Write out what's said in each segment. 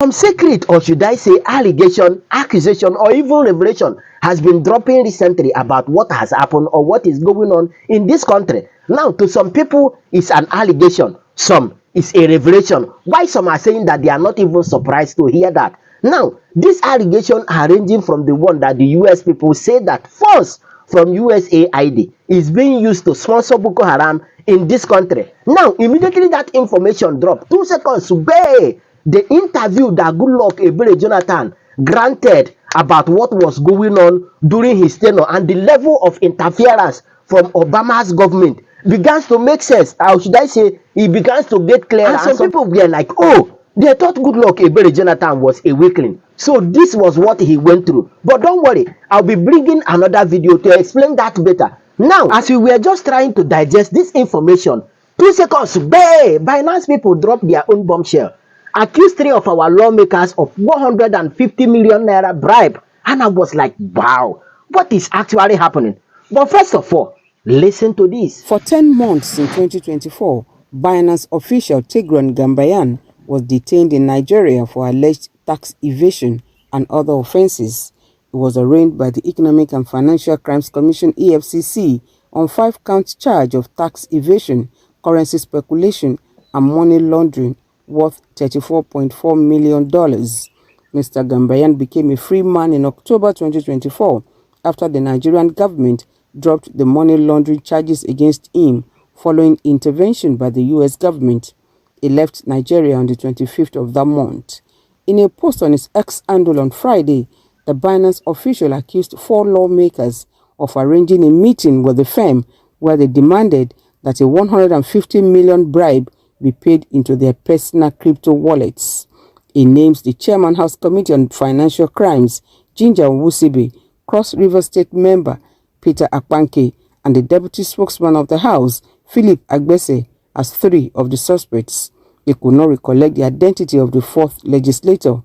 Some secret, or should I say allegation, accusation, or even revelation has been dropping recently about what has happened or what is going on in this country. Now, to some people, it's an allegation. Some is a revelation. Why some are saying that they are not even surprised to hear that. Now, these allegations are ranging from the one that the US people say that force from USAID is being used to sponsor Boko Haram in this country. Now, immediately that information dropped, 2 seconds, bae, the interview that Goodluck Ebele Jonathan granted about what was going on during his tenure and the level of interference from Obama's government begins to make sense. How should I say? It begins to get clear. And some people were like, oh, they thought Goodluck Ebele Jonathan was a weakling. So this was what he went through. But don't worry, I'll be bringing another video to explain that better. Now, as we were just trying to digest this information, 2 seconds, bae, Binance people dropped their own bombshell. Accused 3 of our lawmakers of 150 million naira bribe. And I was like, wow, what is actually happening? But first of all, listen to this. For 10 months in 2024, Binance official Tigran Gambaryan was detained in Nigeria for alleged tax evasion and other offenses. He was arraigned by the Economic and Financial Crimes Commission (EFCC) on 5-count charge of tax evasion, currency speculation, and money laundering worth $34.4 million. Mr. Gambaryan became a free man in October 2024 after the Nigerian government dropped the money laundering charges against him following intervention by the US government. He left Nigeria on the 25th of that month. In a post on his X handle on Friday, the Binance official accused 4 lawmakers of arranging a meeting with the firm where they demanded that a 150 million bribe be paid into their personal crypto wallets. He names the Chairman House Committee on Financial Crimes, Ginger Nwusibe, Cross River State member Peter Akpanke, and the deputy spokesman of the House, Philip Agbese, as 3 of the suspects. He could not recollect the identity of the 4th legislator.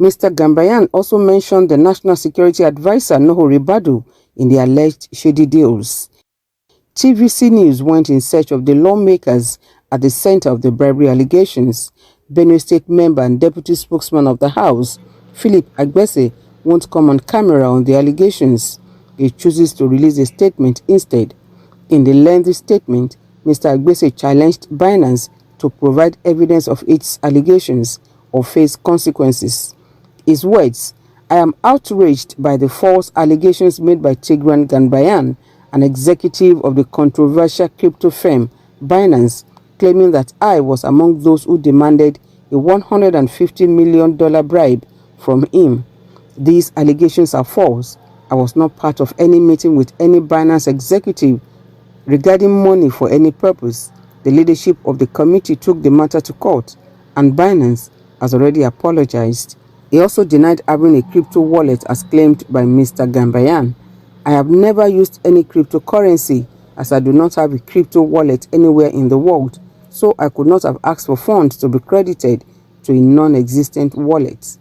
Mr. Gambaryan also mentioned the National Security Advisor Nuhu Ribadu in the alleged shady deals. TVC News went in search of the lawmakers at the center of the bribery allegations. Benue State member and deputy spokesman of the House, Philip Agbese, won't come on camera on the allegations. He chooses to release a statement instead. In the lengthy statement, Mr. Agbese challenged Binance to provide evidence of its allegations or face consequences. His words, "I am outraged by the false allegations made by Tigran Gambaryan, an executive of the controversial crypto firm Binance, claiming that I was among those who demanded a $150 million bribe from him. These allegations are false. I was not part of any meeting with any Binance executive regarding money for any purpose. The leadership of the committee took the matter to court, and Binance has already apologized." He also denied having a crypto wallet as claimed by Mr. Gambaryan. "I have never used any cryptocurrency as I do not have a crypto wallet anywhere in the world, so I could not have asked for funds to be credited to a non-existent wallet."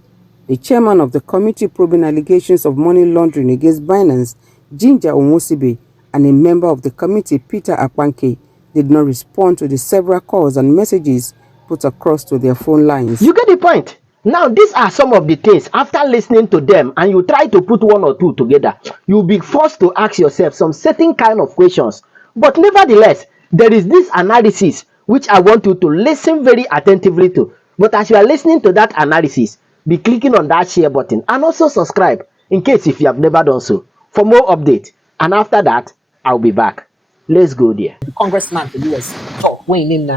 The chairman of the committee probing allegations of money laundering against Binance, Ginger Nwusibe, and a member of the committee, Peter Akpanke, did not respond to the several calls and messages put across to their phone lines. You get the point? Now, these are some of the things. After listening to them and you try to put 1 or 2 together, you'll be forced to ask yourself some certain kind of questions. But nevertheless, there is this analysis which I want you to listen very attentively to. But as you are listening to that analysis, be clicking on that share button and also subscribe in case if you have never done so for more updates. And after that, I'll be back. Let's go there. Congressman for US talk when in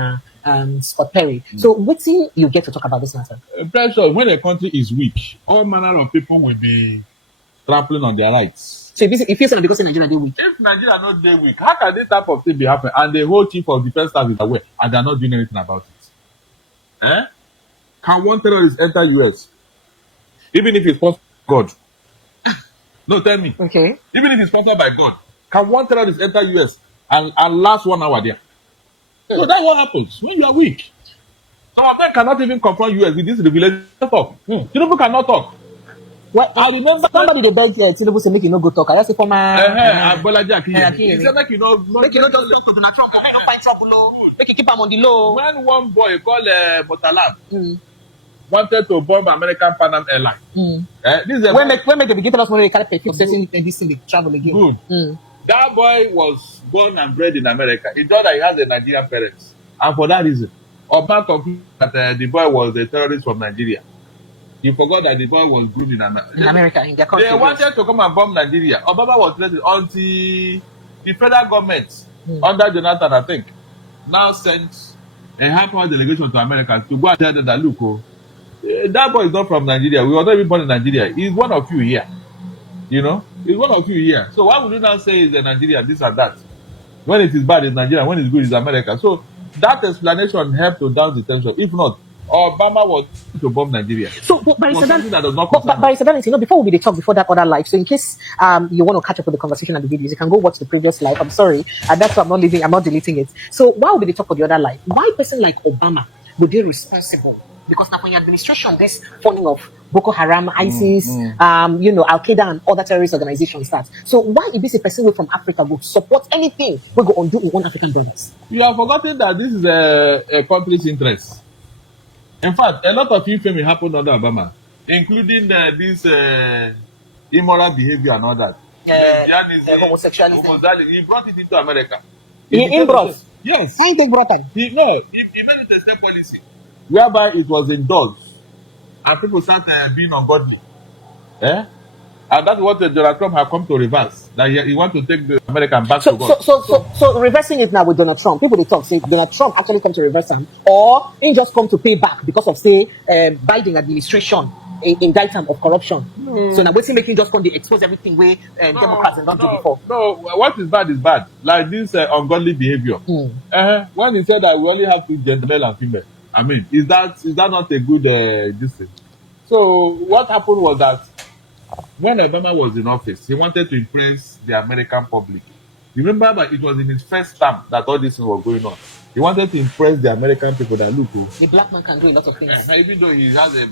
Scott Perry. So what thing you get to talk about this matter? Pressure, when a country is weak, all manner of people will be trampling on their rights. So if you say because Nigeria is weak. If Nigeria not day weak, how can this type of thing be happening? And the whole chief of defense staff is aware and they're not doing anything about it. Can one terrorist enter US? Even if it's sponsored by God. No, tell me. Okay. Even if it's sponsored by God, can one terrorist enter US and last 1 hour there? So that's what happens when you are weak. Some of them cannot even confront US with this revelation. Tinubu cannot talk. Well, I remember somebody they begged Tinubu to make you no go talk. I just say for my he said make you no just talk to the natural. Don't find trouble. Make you keep him on the low. When one boy called Motalam wanted to bomb American Pan Am airline. This is a when make they begin to us when they carry perfume, certain this thing they travel again. good. That boy was born and bred in America. He thought that he has a Nigerian parents, and for that reason, Obama concluded that the boy was a terrorist from Nigeria. He forgot that the boy was groomed in America, in their country. They wanted to come and bomb Nigeria. Obama was threatened until the federal government, under Jonathan, I think, now sent a high-powered delegation to America to go and tell them that, look, that boy is not from Nigeria. We were not even born in Nigeria. He's one of you here. You know? He's one of you here. So why would you now say he's a Nigerian, this and that? When it is bad, it's Nigeria. When it's good, it's America. So that explanation helped to down the tension. If not, Obama was to bomb Nigeria. So, but before we talk before that other live, so in case you want to catch up with the conversation and the videos, you can go watch the previous live. I'm sorry, and that's why I'm not deleting it. So why would we talk for the other live? Why a person like Obama would be responsible? Because now when your administration, this funding of Boko Haram, ISIS, Al Qaeda and other terrorist organizations starts. So why if this a person from Africa would support anything we go undo in one African brothers? You have forgotten that this is a complex interest. In fact, a lot of infamy happened under Obama, including this immoral behavior and all that. Homosexuality. He brought it into America. He brought? Yes. He brought it? He made it a state policy, whereby it was endorsed, and people started being ungodly. And that's what Donald Trump had come to reverse. That he want to take the American back to God. So reversing it now with Donald Trump. People they talk say Donald Trump actually come to reverse him, or he just come to pay back because of say Biden administration indict him of corruption. So now what's he making just come to expose everything where Democrats and not do before? No, what is bad is bad. Like this ungodly behavior. When he said that we only have two gender, male and female. I mean, is that not a good this thing? So what happened was that when Obama was in office, he wanted to impress the American public. Remember that it was in his first term that all this was going on. He wanted to impress the American people that look, the black man can do a lot of things. Even though he has a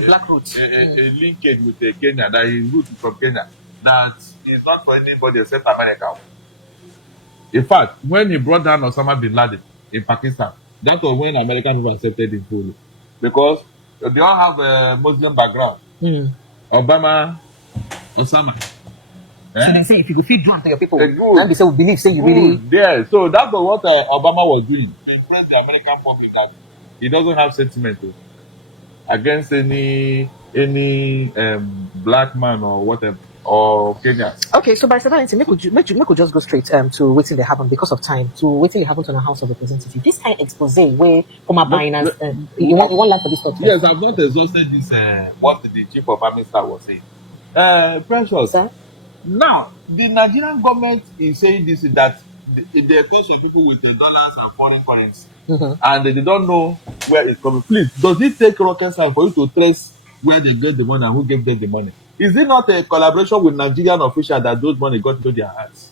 black root, a linkage with Kenya, that his root is from Kenya, that is not for anybody except America. In fact, when he brought down Osama bin Laden in Pakistan, that was when American people accepted him fully, because they all have a Muslim background. Obama, Osama. So they say if you feed drugs to your people, and they say we believe, say you really. Yeah, so that was what Obama was doing to impress the American public that he doesn't have sentiment against any black man or whatever or Kenyans. Okay, so by Saturday, make we just go straight to waiting they happen because of time to waiting they happen to the House of Representatives. This kind of expose where former Binance you want line for this podcast? Yes, I've not exhausted this what the chief of army staff was saying. Precious. Sir? Now, the Nigerian government is saying this that they cost of people with dollars and foreign currency, and they don't know where it's coming. Please, does it take rocket science for you to trace where they get the money and who gave them the money? Is it not a collaboration with Nigerian officials that those money got into their hands?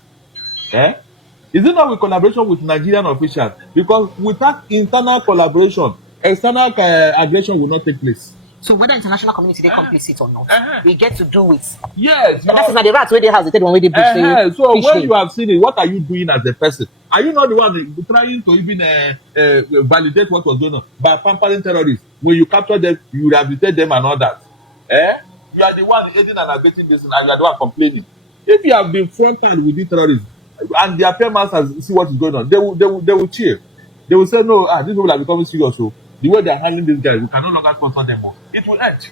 Is it not with collaboration with Nigerian officials? Because without internal collaboration, external aggression will not take place. So whether international community they complicit or not, we get to do it. Yes. But that is not the rats where they have the one where they push. So when you have seen it, what are you doing as a person? Are you not the one trying to even validate what was going on by pampering terrorists? When you capture them, you rehabilitate them and all that. You are the one aiding and abetting this, and you are the one complaining. If you have been frontal with the terrorists and their peer masters see what is going on, they will cheer. They will say, no, these people are becoming serious. So the way they are handling these guys, we can no longer sponsor them more. It will end.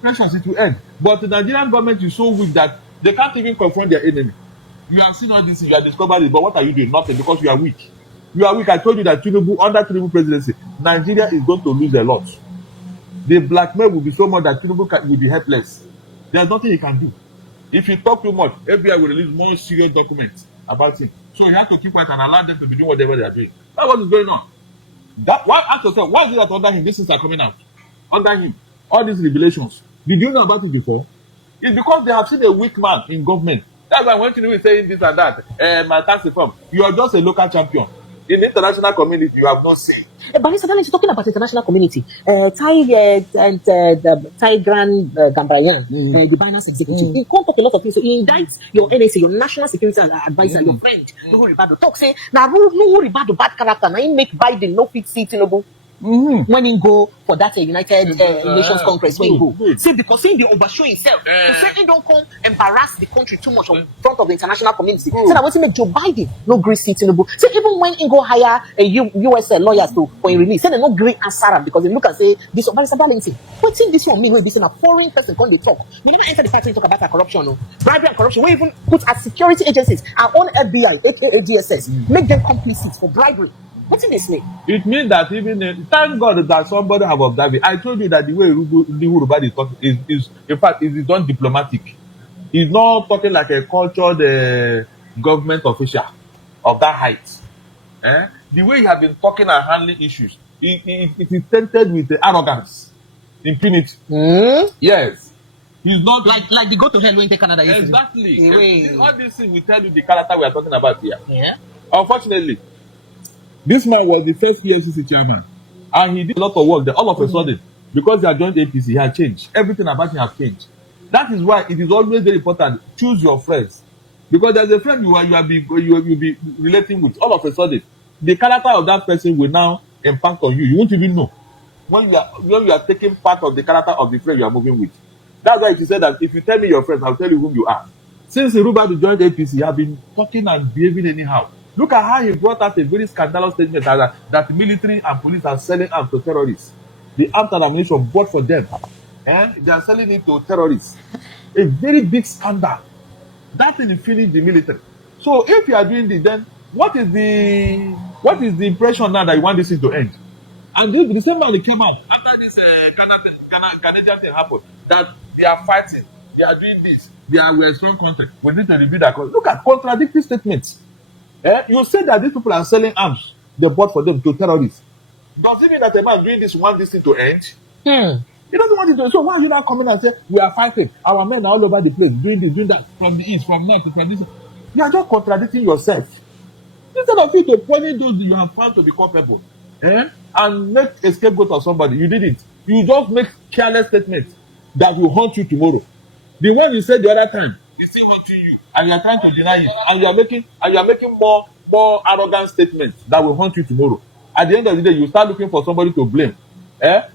Precious, it will end. But the Nigerian government is so weak that they can't even confront their enemy. You have seen all this, you have discovered it, but what are you doing? Nothing, because you are weak. You are weak. I told you that Tinubu, under Tinubu presidency, Nigeria is going to lose a lot. The blackmail will be so much that Tinubu will be helpless. There's nothing he can do. If you talk too much, FBI will release more serious documents about him. So you have to keep quiet and allow them to be doing whatever they are doing. That's what is going on. Ask yourself, why is it that under him these things are coming out? Under him, all these revelations. Did you know about it before? It's because they have seen a weak man in government. That's why when Tinubu is saying this and that, my tax reform, you are just a local champion. In the international community, you have not seen. But Mr. Daniel, talking about international community, Tigran Gambayan, the Binance executive, he can't talk a lot of things. So he indicts your NSA, your national security advisor, your friend, Nuhu Ribado. Talk say, now Nuhu Ribado bad character, now he make Biden no fit see Tinubu. when he go for that United Nations Congress, when he go. See, because he overshow himself. To say he don't come embarrass the country too much in front of the international community. So that what he make Joe Biden no agree see Tinubu. So even when he go hire a US lawyers to for him release, say they no agree answer him because they look and say this is balancing. What think this one me will be saying a foreign person come they talk. We never enter the party to talk about corruption, no bribery and corruption. We even put as security agencies our own FBI, aka DSS, make them complicit for bribery. What's in this name? It means that even thank God that somebody have observed it. I told you that the way Urubadi is talking is in fact is done diplomatic. He's not talking like a cultured government official of that height. The way he has been talking and handling issues, it is tainted with arrogance, impunity. Yes. He's not like the go to hell when take Canada. Exactly. All these things we tell you the character we are talking about here. Yeah. Unfortunately, this man was the first EFCC chairman, and he did a lot of work. Then all of a sudden, because he had joined APC, he had changed. Everything about him has changed. That is why it is always very important. Choose your friends, because there's a friend you'll be relating with. All of a sudden, the character of that person will now impact on you. You won't even know when you are taking part of the character of the friend you are moving with. That's why it is said that if you tell me your friends, I'll tell you whom you are. Since Urubadi joined APC, he has been talking and behaving anyhow. Look at how he brought out a very scandalous statement that military and police are selling arms to terrorists. The arms and ammunition bought for them, and they are selling it to terrorists. A very big scandal. That thing finished the military. So if you are doing this, then what is the impression now that you want this thing to end? And the same man that came out after this Canadian thing happened, that they are fighting, they are doing this, we are a strong country. We need to review that. Look at contradictory statements. You say that these people are selling arms they bought for them to terrorists. Does it mean that a man doing this wants this thing to end? He doesn't want it to end. So why are you now coming and say we are fighting? Our men are all over the place doing this, doing that, from the east, from north, from this. You are just contradicting yourself. Instead of you to punish those you have found to be culpable, and make a scapegoat of somebody, you did it. You just make careless statements that will haunt you tomorrow. The one you said the other time is still haunting you, and you are trying to deny it, and you are making more arrogant statements that will haunt you tomorrow. At the end of the day, you start looking for somebody to blame.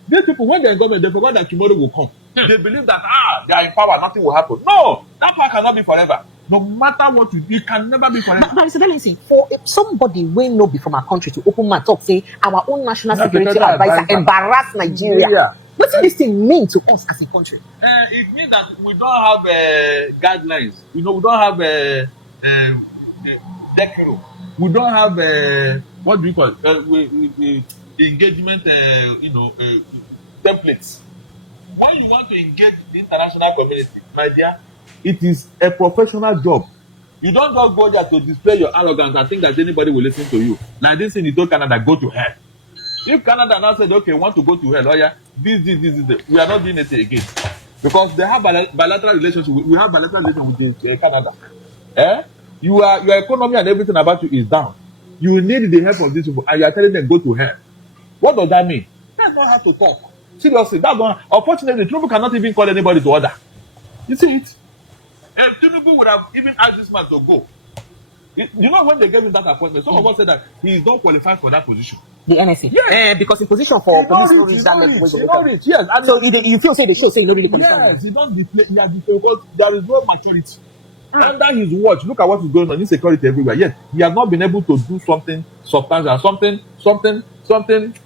These people, when they're in government, they forgot that tomorrow will come. They believe that they are in power, nothing will happen. No, that power cannot be forever. No matter what you do, it can never be forever. But Mr. Bellington, for somebody we know be from our country to open my talk, say our own national security advisor embarrass Nigeria. What does this thing mean to us as a country? It means that we don't have guidelines. We don't have decoro. We don't have what do you call it? Engagement, templates. When you want to engage the international community, my dear, it is a professional job. You don't just go there to display your arrogance and think that anybody will listen to you. Like this thing you told Canada, go to hell. If Canada now said, okay, want to go to hell, oh yeah, this, we are not doing it again. Because they have bilateral relationship. We have bilateral relationship with Canada. Your economy and everything about you is down. You need the help of these people, and you are telling them go to hell. What does that mean? That's not how to talk. Seriously, that's not. Unfortunately, Tinubu cannot even call anybody to order. You see it? And Tinubu would have even asked this man to go. You know when they gave him that appointment, some of us said that he is not qualified for that position. The NSA. Yes. Because in position for police no reach that level. Yes. So you feel say they show say you don't really qualify. Yes, he don't display. He has because there is no maturity. Under his watch, look at what is going on. Insecurity everywhere. Yet he has not been able to do something substantial, something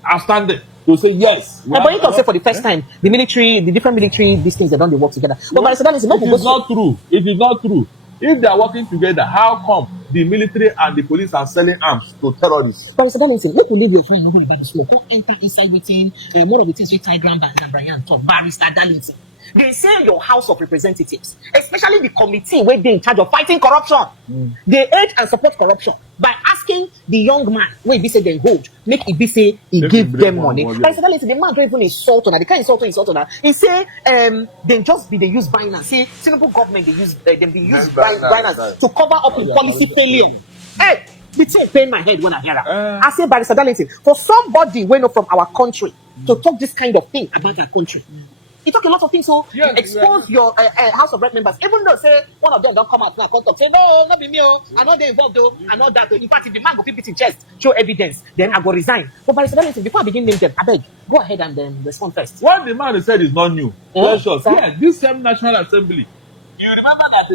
outstanding to say yes. But you can say for the first time, the different military, these things they don't work together. But by that is not true. It is not true. If they are working together, how come the military and the police are selling arms to terrorists? But let me leave your friend over about the smoke. Come enter inside within more of the things we tie ground and Brian talk. Barrister Darlington. They say your House of Representatives, especially the committee where they're in charge of fighting corruption, they aid and support corruption by asking the young man where he say they hold, make it be say he give them money. But the man don't even insult on that. They can't insult on that. He say they just be they use Binance. See, Tinubu government they use Binance to cover up the policy failure. Hey, the thing pain my head when I hear that. I say Barrister Darlington, for somebody we know from our country to talk this kind of thing about our country. He talk a lot of things, so Yes, you expose your House of Rep members. Even though say one of them don't come out now, come talk, say no, not be me, I know they involved though, I know that. In fact, if the man go fit in chest, show evidence, then I go resign. But by the before I begin name them, I beg, go ahead and then respond first. What the man said is not new. Precious. Yeah, this same National Assembly. You remember that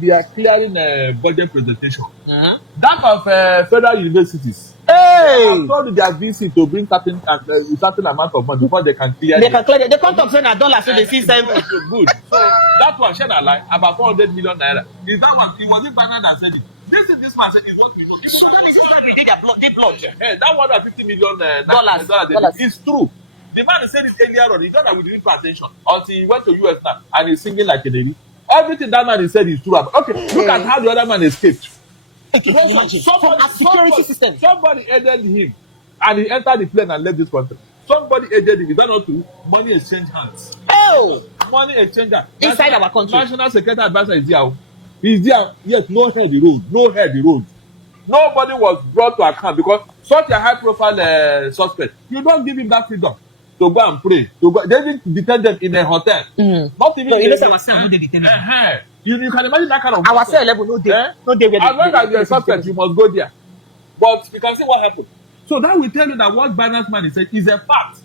they are clearing a budget presentation. That of federal universities. Hey! They have told their VC to bring certain amount of money before they can clear. They can clear. They come talk say na dollar, so they see them. Good. So that one, share like about 400 million naira. Is that one? It was it Binance that said it. This man said is what we know. So that is why we did their blood. They blood. That 150 million dollars. It's true. The man said it earlier on. He thought that we didn't pay attention until he went to US now and he's singing like a lady. Everything that man said is true. Okay, look at how the other man escaped. Somebody aided him and he entered the plane and left this country. Somebody aided him. Is that not true? Money exchange hands. Oh! Money exchange hands. Inside our country. National Secretary Advisor is there. He's there, yet no head the road. No head the road. Nobody was brought to account because such a high profile suspect, you don't give him that freedom to go and pray. They didn't detain them in a hotel. Not even ourselves, they detain them. You can imagine that kind of our cell level, no day. No day where as long as you're a suspect, you must go there. But you can see what happened. So that will tell you that what Binance man is saying is a fact.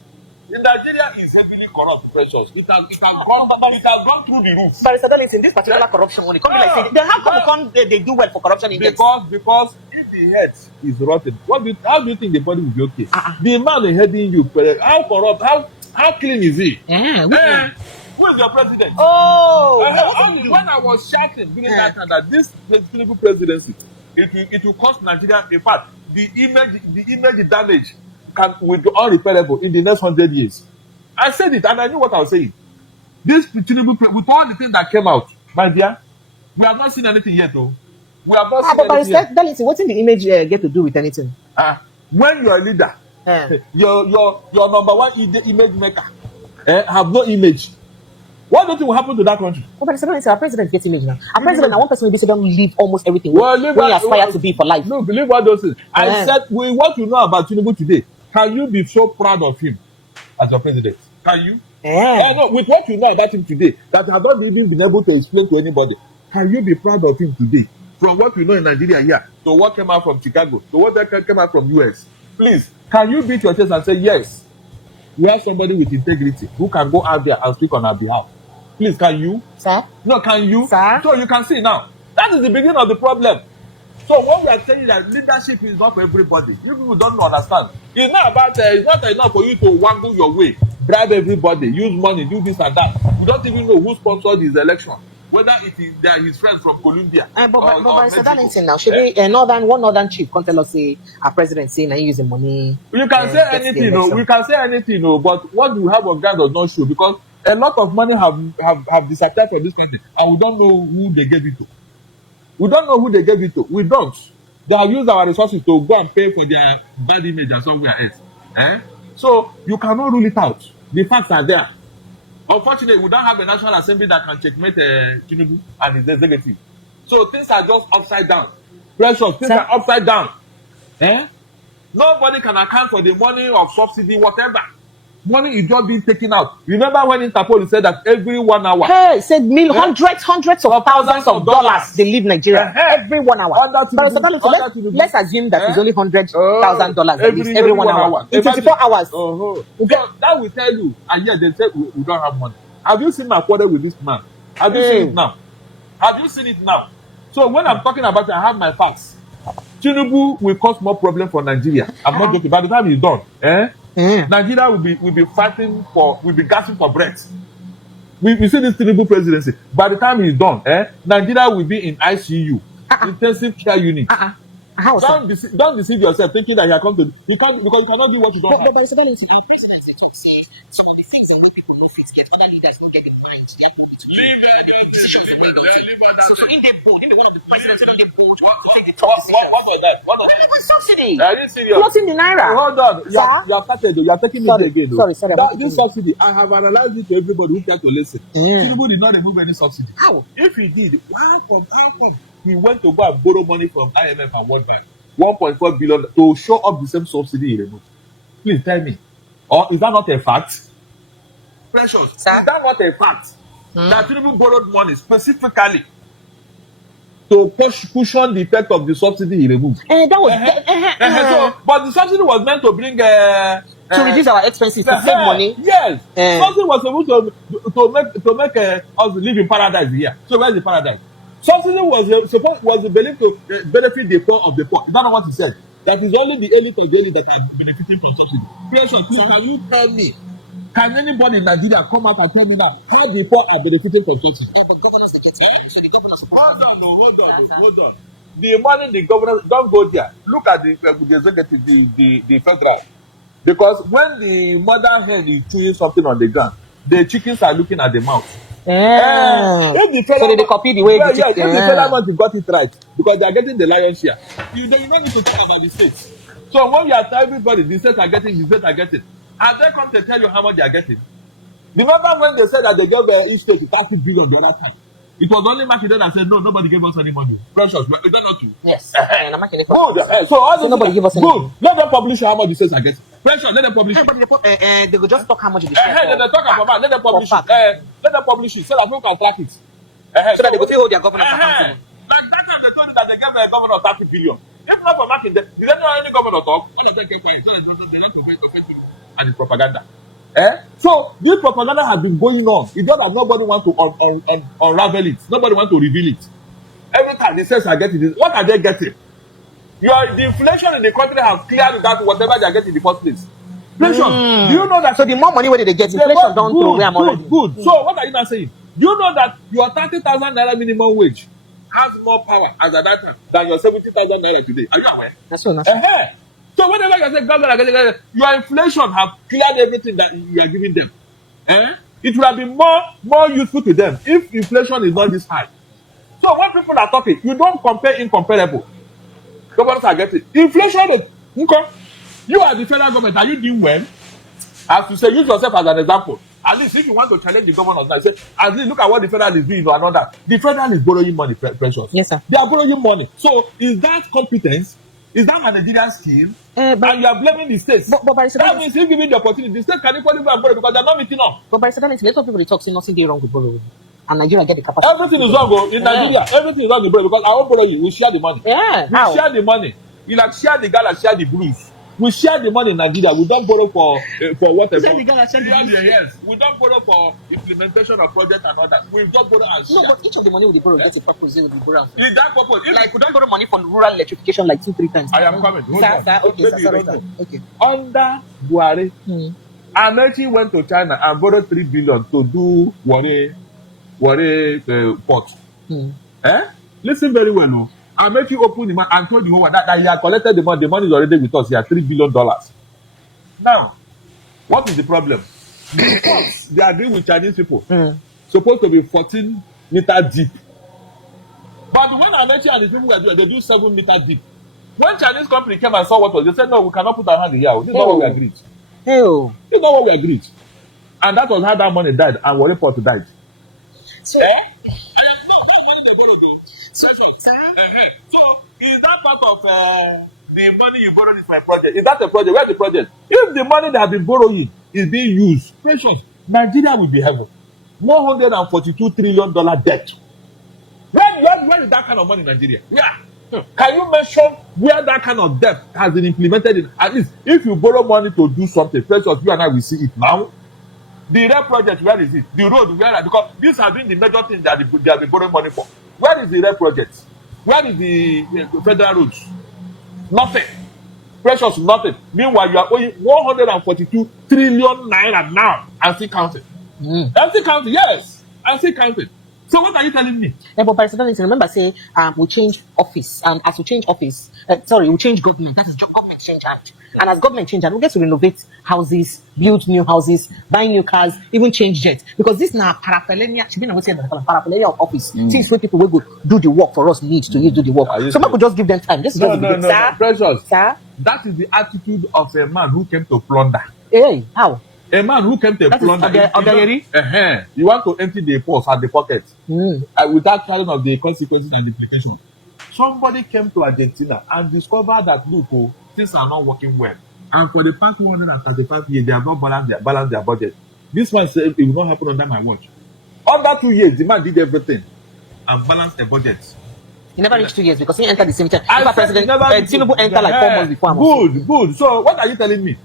In Nigeria is heavily corrupt, Precious. It has gone through the roof. But in this particular corruption, when it comes like they have they do well for corruption in because if the head is rotten, how do you think the body will be okay? The man heading you, how corrupt, how clean is he? Who is your president? When I was shouting during that time that this Tinubu presidency, it will cost Nigeria. In fact, the image damage will be unrepairable in the next 100 years. I said it and I knew what I was saying. This Tinubu, with all the things that came out, my dear, we have not seen anything yet, though. We have not seen anything yet. But what's in the image get to do with anything? When you're a leader, your number one image maker have no image. What do you think will happen to that country? But our president gets image now. Our president, I want person to be so don't leave almost everything when you aspire to be for life. No, believe what those things. I said, with what you know about Tinubu today, can you be so proud of him as your president? Can you? No, with what you know about him today, that have not even been able to explain to anybody, can you be proud of him today? From what we know in Nigeria here, to what came out from Chicago, to what that came out from US. Please, can you beat your chest and say, yes, we have somebody with integrity who can go out there and speak on our behalf? Please, can you? Sir? No, can you? Sir? So you can see now. That is the beginning of the problem. So when we are saying that leadership is not for everybody, you people don't understand. It's not enough for you to wangle your way, bribe everybody, use money, do this and that. You don't even know who sponsored his election. Whether it is his friends from Colombia. But Mr. Darlington now, should be one northern chief come tell us say our president saying I use the money. You can say anything, we can say anything, but what we have on ground does not show because a lot of money have disappeared from this country and we don't know who they gave it to. We don't know who they gave it to. We don't. They have used our resources to go and pay for their bad image and somewhere else. So you cannot rule it out. The facts are there. Unfortunately, we don't have a National Assembly that can checkmate Tinubu and his executive. So things are just upside down. Precious, things are upside down. Nobody can account for the money of subsidy, whatever. Money is just being taken out. Remember when Interpol said that every 1 hour? Hey, said hundreds of thousands of dollars they leave Nigeria every 1 hour. Let's assume that it's only $100,000 every 1 hour. In 24 hours. So that will tell you, and yet they say we don't have money. Have you seen my quarrel with this man? Have you seen it now? Have you seen it now? So when I'm talking about it, I have my facts. Tinubu will cause more problem for Nigeria. I'm not joking. By the time he's done, Nigeria will be fighting will be gasping for breath. We see this Tinubu presidency. By the time he's done, Nigeria will be in ICU, intensive care unit. Don't deceive yourself thinking that you are come to because you cannot do what you don't have. But it's about our presidency to see some of the things that other people know fit get, other leaders don't get the mind. So in the board, one of the presidents in the board take the top. What was that? What was subsidy? Are you serious? Floating the naira. Hold on. You are taking it again. Sorry. This subsidy, I have analyzed it to everybody who cares to listen. Tinubu did not remove any subsidy. How? If he did, how come he went to go and borrow money from IMF and World Bank, 1.4 billion to show up the same subsidy he removed? Please tell me. Or is that not a fact? Precious, Sir? is that not a fact? That Tinubu borrowed money specifically to cushion the effect of the subsidy he removed. That was So, but the subsidy was meant to bring to reduce our expenses, to save money. Yes, subsidy was supposed to make us live in paradise here. So where's the paradise? Subsidy was believed to benefit the poor of the poor. Is that not what he said? That is only the elite of the elite that are benefiting from subsidy. Precious, please, can you tell me? Can anybody in Nigeria come out and tell me now how the poor are benefiting from subsidy? But governors they get so the governors. Hold on. The money the governors don't go there. Look at the executive, the federal. Because when the mother hen is chewing something on the ground, the chickens are looking at the mouth. If the federal, so they copy the way the chicken. If the federal must got it right, because they are getting the lion's share. You don't need to talk about the states. So when you are telling everybody the states are getting, and they come to tell you how much they are getting. Remember when they said that they gave each state 30 billion the other time? It was only Makinde that said, no, nobody gave us any money. Precious, is that not true? Yes. And Makinde. Good. So all nobody give us any money. Let them publish how much the states are getting. Precious, let them publish. They will just talk how much they Let them talk about. Let them publish it. Let them publish it so that people can track it. So that they will hold their governors accountable. Like that time they told you that they gave a governor 30 billion. If not for Makinde, did they know any governor talk? Let them keep quiet. They don't offend people and it's propaganda. So this propaganda has been going on. It's just that nobody wants to unravel it. Nobody wants to reveal it. Every time they say are getting this, what are they getting? The inflation in the country has cleared that whatever they are getting in the first place. Inflation. Do you know that? So the more money where they get, inflation don't throw away already. Good. So what are you now saying? Do you know that your 30,000 naira minimum wage has more power as at that time than your 70,000 naira today? Are you aware? That's so. So whenever you say government, your inflation have cleared everything that you are giving them. It would have been more useful to them if inflation is not this high. So when people are talking, you don't compare incomparable. Governments are getting inflation rate. Okay. You are the federal government. Are you doing well? As to say, use yourself as an example. At least if you want to challenge the governors now, say, at least look at what the federal is doing or another. The federal is borrowing money, Precious. Yes, sir. They are borrowing money. So is that competence? Is that a Nigerian scheme? And you are blaming the states. But that means if giving the opportunity, the states can equally go and borrow because they are not meeting up. But let some people talk, say nothing wrong with borrowing. And Nigeria get the capacity. Everything is wrong in Nigeria. Everything is wrong with borrowing because I won't borrow you. We share the money. We share the money. You like share the gala, share the blues. We share the money in Nigeria. We don't borrow for whatever. Share the gala, share the blues. Yes. We don't borrow for implementation of projects and others. We don't borrow and share. No, but each of the money we borrow gets a purpose. They will borrow. Is that purpose? Like we don't borrow money for rural electrification like 2-3 times. I am coming. Okay. Under Buhari, Amechi went to China and borrowed 3 billion to do Warri port. Listen very well, no. Amechi opened the money and told the whole world that he had collected the money. The money is already with us. He had $3 billion. Now, what is the problem? The ports, they agree with Chinese people. Supposed to be 14 meter deep. But when Amechi and his people were doing, they do 7 meter deep. When Chinese company came and saw what was, they said, no, we cannot put our hand here. This is not what we agreed. This is not what we agreed. And that was how that money died and Warri port died. So, that money they borrowed though. So, is that part of the money you borrowed is my project? Is that the project? Where's the project? If the money that has been borrowing is being used, Precious, Nigeria will be heaven. $142 trillion debt. Where is that kind of money in Nigeria? Yeah. Can you mention where that kind of debt has been implemented in? At least, if you borrow money to do something, Precious, you and I will see it now. The rail project, where is it? The road, where is it? Because these have been the major things that they have been borrowing money for. Where is the rail project? Where is the federal roads? Nothing. Precious, nothing. Meanwhile, you are owing 142 trillion naira now and still counting. I'm still counting, yes. I'm still counting. So what are you telling me? But President, remember, say we change office. As we change office, we change government. That is government change act. And as government change act, we get to renovate houses, build new houses, buy new cars, even change jets. Because this now paraphernalia, paraphernalia of office. Things where people will go do the work for us need to do the work. So people just give them time. No, Precious. Sir? That is the attitude of a man who came to plunder. Hey, how? A man who came to plunder. You want to empty the purse and the pocket without caring of the consequences and implications. Somebody came to Argentina and discovered that things are not working well. And for the past 135 years, they have not balanced their budget. This man said it will not happen under my watch. Under 2 years, the man did everything and balanced the budget. He never reached 2 years because he entered the same time. President Tinubu entered like 4 months before. Good. So what are you telling me?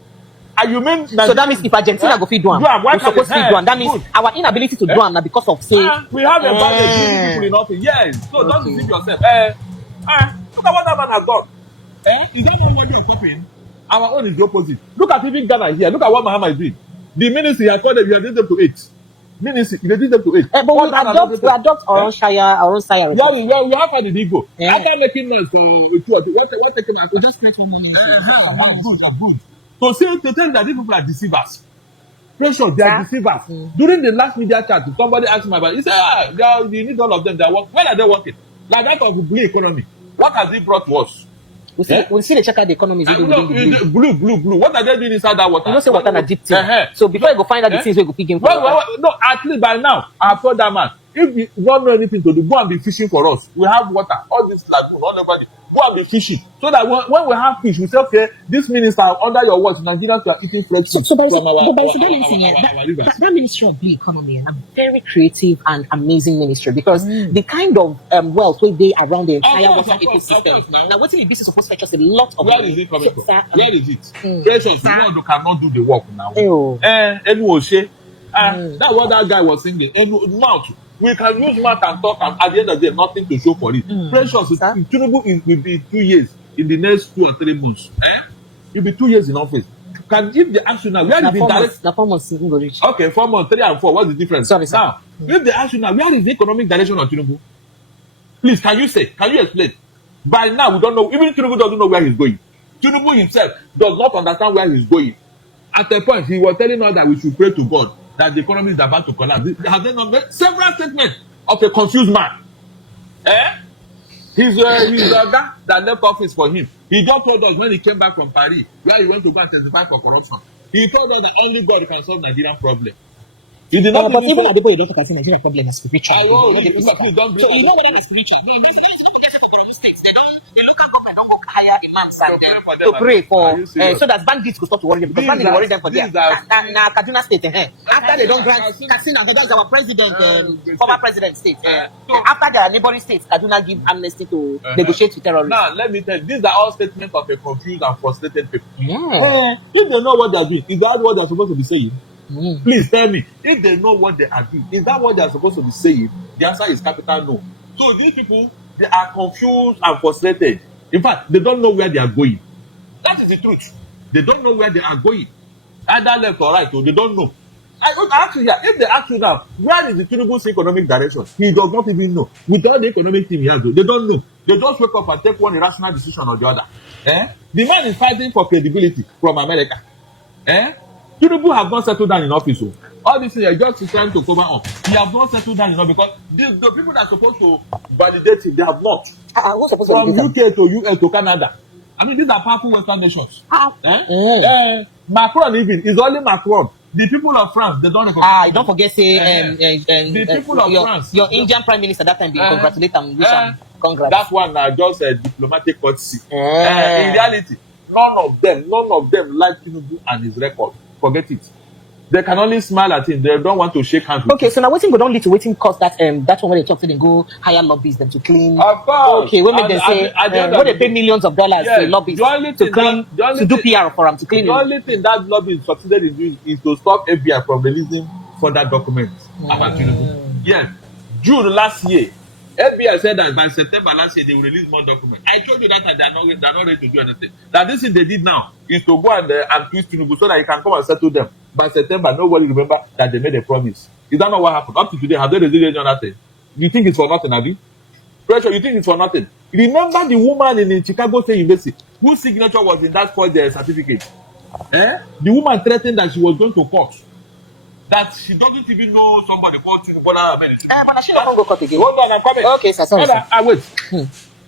And you mean so that means if Argentina go feed do am, we supposed to feed do am. That means our inability to do am now because of say we have a budget people in office. Yes. So don't deceive yourself. Look at what that man has done. Is that not what you're copying? Our own is the opposite. Look at even Ghana here. Look at what Mahama is doing. The ministry has called them, you have them to 8. Ministry, they did them to 8. But we adopt our own shire, our own sire. Yeah, we have had the ego. After making noise for what taking I could just create one money. So say to tell that these people are deceivers. Pressure, they are deceivers. During the last media chat, somebody asked me about it. He said, you need all of them. They are working. Where are they working? Like that of blue economy. What has it brought to us? We'll see the check out the economy. Blue. What are they doing inside that water? You know, say water na deep thing. So before you go find out the things we go pick in for. No, at least by now, I've told that man, if you don't know anything to do, go and be fishing for us. We have water. All this lagoon, all over. Go and be fishing. So that when we have fish, we say, okay, this minister under your watch, Nigerians are eating fresh fish from that Ministry of Blue Economy, a very creative and amazing ministry because the kind of wealth where they around the entire water ecosystem. Now, what is the business supposed to fetch us a lot of where is it coming from? Where is it? Precious, the one who cannot do the work now. That's what that guy was saying. Mouth. We can use mouth and talk, and at the end of the day, nothing to show for it. Precious, Tinubu will be 2 years in the next 2 or 3 months. He'll be 2 years in office. If they ask you now, where is the direction? 4 months in reach. Okay, 4 months, 3 and 4. What's the difference? Sorry, now, if they ask you now, where is the economic direction of Tinubu? Please, can you explain? By now, we don't know. Even Tinubu doesn't know where he's going. Tinubu himself does not understand where he's going. At a point, he was telling us that we should pray to God that the economy is about to collapse. Has they not made several statements of a confused man? He's the guy that left office for him. He just told us when he came back from Paris, where he went to go and testify for corruption. He told us that only God can solve Nigerian problem. He did not. But even the people you don't talk about Nigerian problem is spiritual. So you know whether it's spiritual. The local government don't go hire imams and to pray for so that bandits could stop to worry them because bandits worry them for their na Kaduna state. After they don't grant Katsina, that's our president, former president state. After their neighboring states, Kaduna give amnesty to negotiate with terrorists. Now let me tell you, these are all statements of a confused and frustrated people. If they know what they are doing, is that what they are supposed to be saying? Please tell me, if they know what they are doing, is that what they are supposed to be saying? The answer is capital no. So these people, they are confused and frustrated. In fact, they don't know where they are going. That is the truth. They don't know where they are going. Either left or right, or they don't know. I ask you here, if they ask you now, where is the Tinubu's economic direction? He does not even know. With all the economic team he has, they don't know. They just wake up and take one irrational decision or the other. The man is fighting for credibility from America. Tinubu have not settled down in office. All these things are just trying to cover up. He have not settled down enough because the people that are supposed to validate him, they have not. From UK to US to Canada. I mean, these are powerful Western nations. Macron even, it's only Macron. The people of France, they don't recognize. Don't forget, say, the people of France. Your Indian Prime Minister that time, they congratulate them. Congrats. That one just a diplomatic courtesy. In reality, none of them like Tinubu and his record. Forget it. They can only smile at him. They don't want to shake hands with him. So now waiting go don't lead to waiting cause that one when they talk to them go hire lobbies them to clean. Of course. Okay, when they say when they pay millions of dollars to lobbies to clean to do PR for them to clean. The only thing that lobby succeeded in doing is to stop FBI from releasing further documents about Tinubu. Yes. June last year, FBI said that by September last year they will release more documents. I told you that they are not ready to do anything. That this thing they did now is to go and twist Tinubu so that he can come and settle them. By September, nobody remember that they made a promise. Is that not what happened? Up to today, have they released any other thing? You think it's for nothing, have you? Pressure, you think it's for nothing? Remember the woman in Chicago State University whose signature was in that first certificate? The woman threatened that she was going to court. That she doesn't even know somebody called Tinubu. But she doesn't go court again. Hold on, I'm coming. Okay, sir. Wait.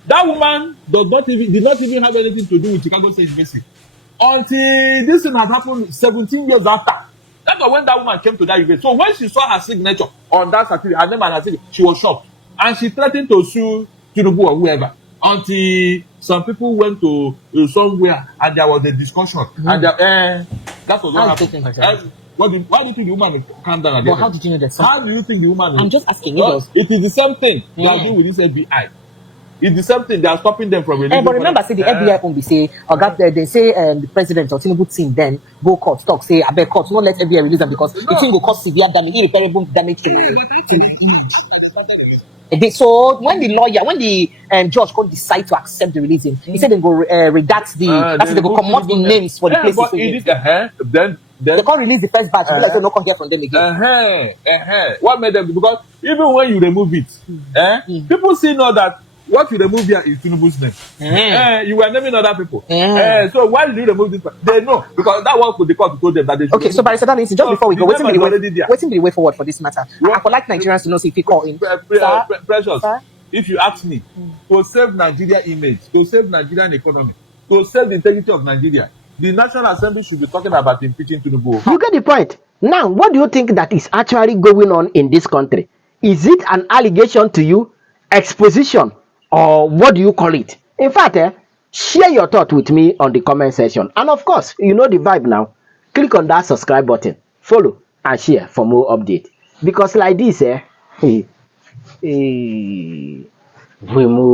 That woman did not even have anything to do with Chicago State University until this thing has happened 17 years after. That's when that woman came to that event. So when she saw her signature on that certificate, her name and her signature, she was shocked. And she threatened to sue Tinubu or whoever. Until some people went to somewhere and there was a discussion. And that was what happened. why do you think the woman calm down? But how did you know that? How do you think the woman? I'm just asking. It is the same thing they are doing with this FBI. It's the same thing. They are stopping them from releasing. But remember, say the FBI won't be say, or they say the president or Tinubu team then go court talk say, I beg court, not let FBI release them because the thing will cause severe damage, irreparable damage so when the lawyer, when the judge could decide to accept the releasing, he said they go redact they go come out the names for the places. But then they can't release the first batch. Like they no come here from them again. What made them? Because even when you remove it, people see now that what you remove here is Tinubu's name. You were naming other people. So why did you remove this one? They know because that one could the court told them that they should. Okay, so Barrister Darling, just before we go, waiting be the way forward for this matter. I would like Nigerians to know if you call in. Precious, if you ask me, to save Nigeria image, to save Nigerian economy, to save the integrity of Nigeria, the National Assembly should be talking about impeaching Tinubu. You get the point. Now, what do you think that is actually going on in this country? Is it an allegation to you, exposition, or what do you call it? In fact, share your thought with me on the comment section. And of course, you know the vibe now. Click on that subscribe button, follow, and share for more updates. Because like this, we move.